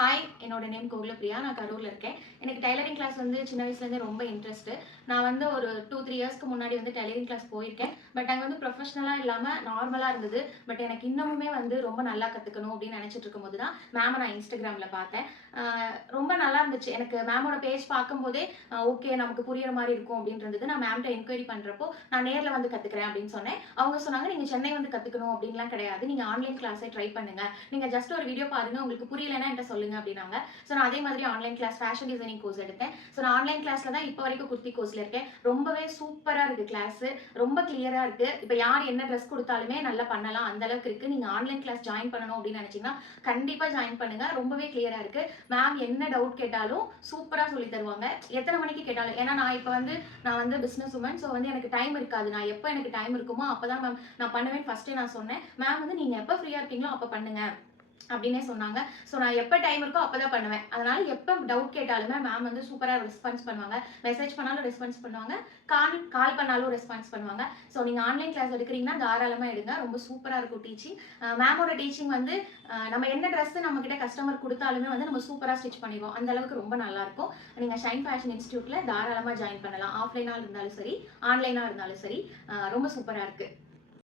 Hi, என்னோட name Gokulapriya. நான் கரூர்ல இருக்கேன். எனக்கு டைலரிங் கிளாஸ் வந்து சின்ன வயசுலேருந்தே ரொம்ப இன்ட்ரெஸ்ட்டு. நான் வந்து ஒரு 2, 3 இயர்ஸ்க்கு முன்னாடி வந்து டைலரிங் கிளாஸ் போயிருக்கேன். பட் அங்கே வந்து ப்ரொஃபஷனலா இல்லாம நார்மலா இருந்தது. பட் எனக்கு இன்னமுமே வந்து ரொம்ப நல்லா கத்துக்கணும் அப்படின்னு நினைச்சிட்டு இருக்கும்போது தான் மேம நான் இன்ஸ்டாகிராம்ல பார்த்தேன். ரொம்ப நல்லா இருந்துச்சு. எனக்கு மேமோட பேஜ் பார்க்கும்போதே ஓகே நமக்கு புரியிற மாதிரி இருக்கும் அப்படின்னு இருந்தது. நான் மேம்கிட்ட என்கொயரி பண்றப்போ நான் நேர்ல வந்து கத்துக்கிறேன் அப்படின்னு சொன்னேன். அவங்க சொன்னாங்க நீங்க சென்னை வந்து கத்துக்கணும் அப்படின்லாம் கிடையாது. நீங்க ஆன்லைன் கிளாஸே ட்ரை பண்ணுங்க. நீங்க ஜஸ்ட் ஒரு வீடியோ பாருங்க. உங்களுக்கு புரியலன்னா என்கிட்ட சொல்லுங்க அப்படின்னாங்க. ஸோ நான் அதே மாதிரி online class fashion designing course எடுத்தேன். ஸோ நான் ஆன்லைன் கிளாஸ்ல தான் இப்போ வரைக்கும் குர்த்தி கோர்ஸ்ல இருக்கேன். ரொம்பவே சூப்பரா இருக்கு கிளாஸ். ரொம்ப கிளியரா இருக்கு. இப்போ யார் என்ன ட்ரெஸ் கொடுத்தாலுமே நல்லா பண்ணலாம். அந்த அளவுக்கு இருக்கு. நீங்க ஆன்லைன் கிளாஸ் ஜாயின் பண்ணணும் அப்படின்னு நினைச்சீங்கன்னா கண்டிப்பா ஜாயின் பண்ணுங்க. ரொம்பவே கிளியரா இருக்கு. மேம் என்ன டவுட் கேட்டாலும் சூப்பரா சொல்லி தருவாங்க. எத்தனை மணிக்கு கேட்டாலும். ஏன்னா நான் வந்து பிசினஸ் உமன். ஸோ வந்து எனக்கு டைம் இருக்காது. நான் எப்போ எனக்கு டைம் இருக்குமோ அப்பதான் மேம் நான் பண்ணுவேன் ஃபர்ஸ்டே நான் சொன்னேன். மேம் வந்து நீங்க எப்போ ஃப்ரீயா இருக்கீங்களோ அப்போ பண்ணுங்க அப்படின்னே சொன்னாங்க. ஸோ நான் எப்போ டைம் இருக்கோ அப்போ தான் பண்ணுவேன். அதனால எப்போ டவுட் கேட்டாலுமே மேம் வந்து சூப்பராக ரெஸ்பான்ஸ் பண்ணுவாங்க. மெசேஜ் பண்ணாலும் ரெஸ்பான்ஸ் பண்ணுவாங்க. கால் பண்ணாலும் ரெஸ்பான்ஸ் பண்ணுவாங்க. ஸோ நீங்கள் ஆன்லைன் கிளாஸ் எடுக்கிறீங்கன்னா தாராளமாக எடுங்க. ரொம்ப சூப்பராக இருக்கும் டீச்சிங். மேமோட டீச்சிங் வந்து நம்ம என்ன ட்ரெஸ் நம்ம கிட்ட கஸ்டமர் கொடுத்தாலுமே வந்து நம்ம சூப்பராக ஸ்டிச் பண்ணிடுவோம். அந்த அளவுக்கு ரொம்ப நல்லா இருக்கும். நீங்கள் ஷைன் ஃபேஷன் இன்ஸ்டியூட்டில் தாராளமாக ஜாயின் பண்ணலாம். ஆஃப்லைனாக இருந்தாலும் சரி, ஆன்லைனாக இருந்தாலும் சரி. ரொம்ப சூப்பராக இருக்குது.